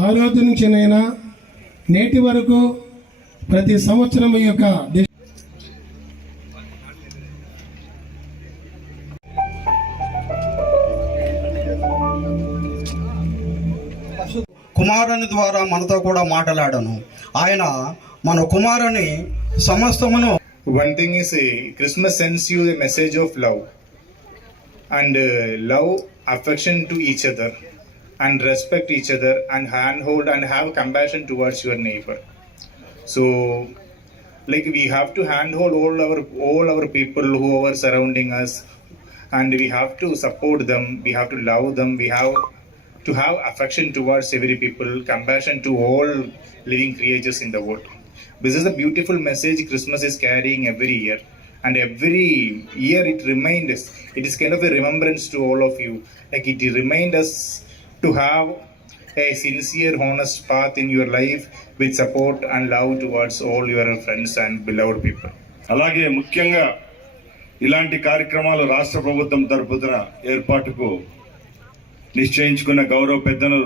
ఆలోచించినైనా నేటి వరకు ప్రతి సంవత్సరం ఈ యొక్క కుమారుని ద్వారా మనతో కూడా మాట్లాడను. ఆయన మన కుమారుని సమస్తమును one thing is Christmas sends you the message of love and love affection to each other and respect each other, and handhold and have compassion towards your neighbor. So, like we have to handhold all our all our people who are surrounding us, and we have to support them. We have to love them. We have to have affection towards every people, compassion to all living creatures in the world. This is a beautiful message Christmas is carrying every year. And every year it reminds us, it is kind of a remembrance to all of you. Like it reminds us to have a sincere, honest path in your life with support and love towards all your friends and beloved people. అలాగే ముఖ్యంగా ఇలాంటి కార్యక్రమాలు రాష్ట్ర ప్రభుత్వం తరపున ఏర్పాటుకు నిశ్చయించుకున్న గౌరవ పెద్దలు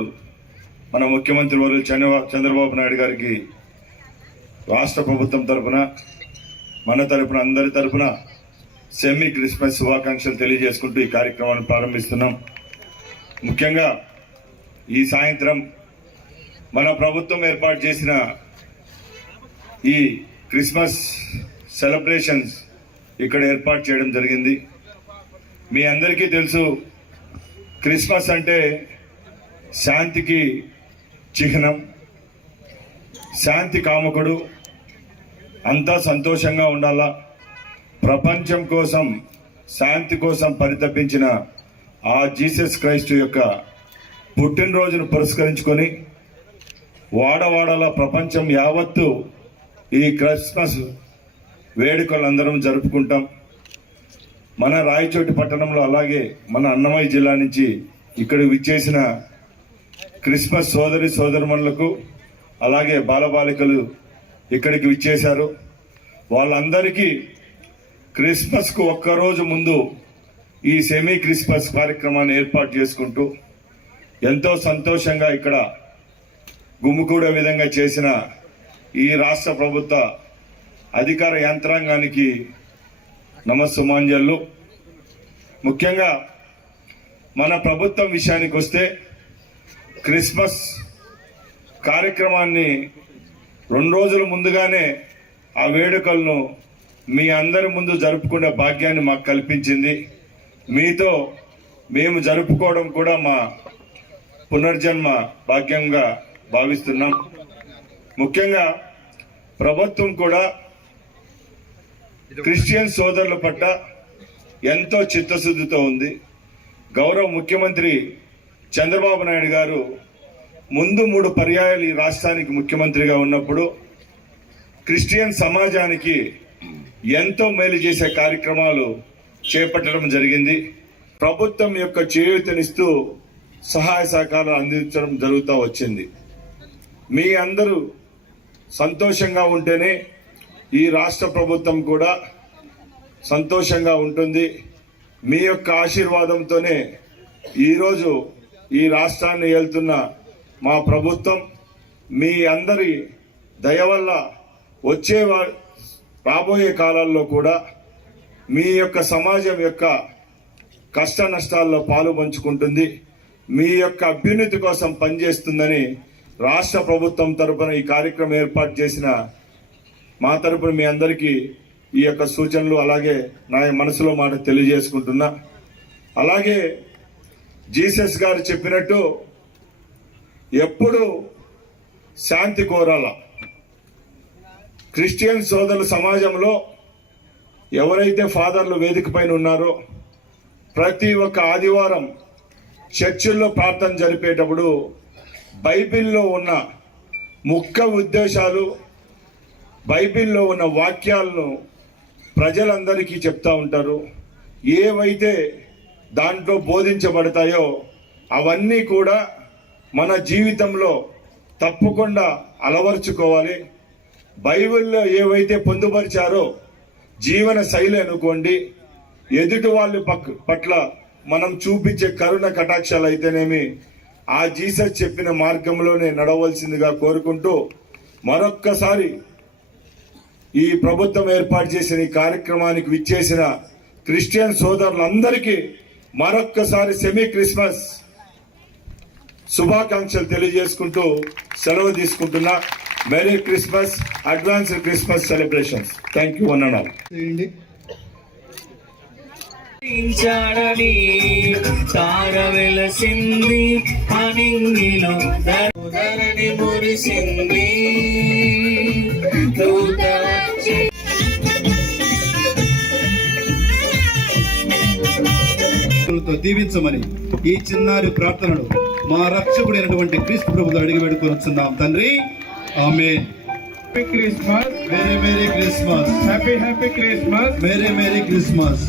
మన ముఖ్యమంత్రి వారు చంద్రబాబు చంద్రబాబు నాయుడు గారికి రాష్ట్ర ప్రభుత్వం తరపున మన తరపున అందరి తరపున సెమీ క్రిస్మస్ శుభాకాంక్షలు తెలియజేసుకుంటూ ఈ కార్యక్రమాన్ని ప్రారంభిస్తున్నాం ముఖ్యంగా ఈ సాయంత్రం మన ప్రభుత్వం ఏర్పాటు చేసిన ఈ క్రిస్మస్ సెలబ్రేషన్స్ ఇక్కడ ఏర్పాటు చేయడం జరిగింది. మీ అందరికీ తెలుసు క్రిస్మస్ అంటే శాంతికి చిహ్నం శాంతి కాముకుడు అంతా సంతోషంగా ఉండాలా? ప్రపంచం కోసం శాంతి కోసం పరితపించిన ఆ జీసస్ క్రైస్తు యొక్క పుట్టినరోజును పురస్కరించుకొని వాడవాడల ప్రపంచం యావత్తు ఈ క్రిస్మస్ వేడుకలు అందరం జరుపుకుంటాం. మన రాయచోటి పట్టణంలో అలాగే మన అన్నమయ్య జిల్లా నుంచి ఇక్కడ విచ్చేసిన క్రిస్మస్ సోదరి సోదరుమణులకు అలాగే బాలబాలికలు ఇక్కడికి విచ్చేశారు. వాళ్ళందరికీ క్రిస్మస్కు ఒక్కరోజు ముందు ఈ సెమీ క్రిస్మస్ కార్యక్రమాన్ని ఏర్పాటు చేసుకుంటూ ఎంతో సంతోషంగా ఇక్కడ గుమ్ముకూడే విధంగా చేసిన ఈ రాష్ట్ర ప్రభుత్వ అధికార యంత్రాంగానికి నమస్సుమాంజళ్ళు ముఖ్యంగా మన ప్రభుత్వం విషయానికి వస్తే క్రిస్మస్ కార్యక్రమాన్ని రెండు రోజుల ముందుగానే ఆ వేడుకలను మీ అందరి ముందు జరుపుకునే భాగ్యాన్ని మాకు కల్పించింది. మీతో మేము జరుపుకోవడం కూడా మా పునర్జన్మ భాగ్యంగా భావిస్తున్నాం. ముఖ్యంగా ప్రభుత్వం కూడా క్రిస్టియన్ సోదరుల పట్ల ఎంతో చిత్తశుద్ధితో ఉంది. గౌరవ ముఖ్యమంత్రి చంద్రబాబు నాయుడు గారు ముందు మూడు పర్యాయాలు ఈ రాష్ట్రానికి ముఖ్యమంత్రిగా ఉన్నప్పుడు క్రిస్టియన్ సమాజానికి ఎంతో మేలు చేసే కార్యక్రమాలు చేపట్టడం జరిగింది. ప్రభుత్వం యొక్క చేయూతనిస్తూ సహాయ సహకారాలు అందించడం జరుగుతూ వచ్చింది. మీ అందరూ సంతోషంగా ఉంటేనే ఈ రాష్ట్ర ప్రభుత్వం కూడా సంతోషంగా ఉంటుంది. మీ యొక్క ఆశీర్వాదంతోనే ఈరోజు ఈ రాష్ట్రాన్ని వెళ్తున్న మా ప్రభుత్వం మీ అందరి దయ వల్ల వచ్చే రాబోయే కాలాల్లో కూడా మీ యొక్క సమాజం యొక్క కష్ట నష్టాల్లో పాలు పంచుకుంటుంది. మీ యొక్క అభ్యున్నతి కోసం పనిచేస్తుందని రాష్ట్ర ప్రభుత్వం తరపున ఈ కార్యక్రమం ఏర్పాటు చేసిన మా తరపున మీ అందరికీ ఈ యొక్క సూచనలు అలాగే నా మనసులో మాట తెలియజేసుకుంటున్నా. అలాగే జీసస్ గారు చెప్పినట్టు ఎప్పుడు శాంతి కోరాల. క్రిస్టియన్ సోదరుల సమాజంలో ఎవరైతే ఫాదర్లు వేదిక పైన ఉన్నారో ప్రతి ఒక్క ఆదివారం చర్చిల్లో ప్రార్థన జరిపేటప్పుడు బైబిల్లో ఉన్న ముఖ్య ఉద్దేశాలు బైబిల్లో ఉన్న వాక్యాలను ప్రజలందరికీ చెప్తా ఉంటారు. ఏవైతే దాంట్లో బోధించబడతాయో అవన్నీ కూడా మన జీవితంలో తప్పకుండా అలవర్చుకోవాలి. బైబిల్లో ఏవైతే పొందుపరిచారో జీవన శైలి అనుకోండి ఎదుటి వాళ్ళు పట్ల మనం చూపించే కరుణ కటాక్షాలు అయితేనేమి ఆ జీసస్ చెప్పిన మార్గంలోనే నడవలసిందిగా కోరుకుంటూ మరొక్కసారి ఈ ప్రభుత్వం ఏర్పాటు చేసిన ఈ కార్యక్రమానికి విచ్చేసిన క్రిస్టియన్ సోదరులందరికీ మరొక్కసారి సెమీ క్రిస్మస్ శుభాకాంక్షలు తెలియజేసుకుంటూ సెలవు తీసుకుంటున్నా. Merry Christmas advance Christmas celebrations. Thank you one చాడని తార వెలసింది అనింగిలో ధరణి మురిసింది దీవించమని ఈ చిన్నారి ప్రార్థనలు మా రక్షకుడైనటువంటి క్రీస్తు ప్రభులు అడిగి పెడుకొని తండ్రి ఆమె Christmas. Merry merry Christmas Happy, happy Christmas. Merry merry Christmas.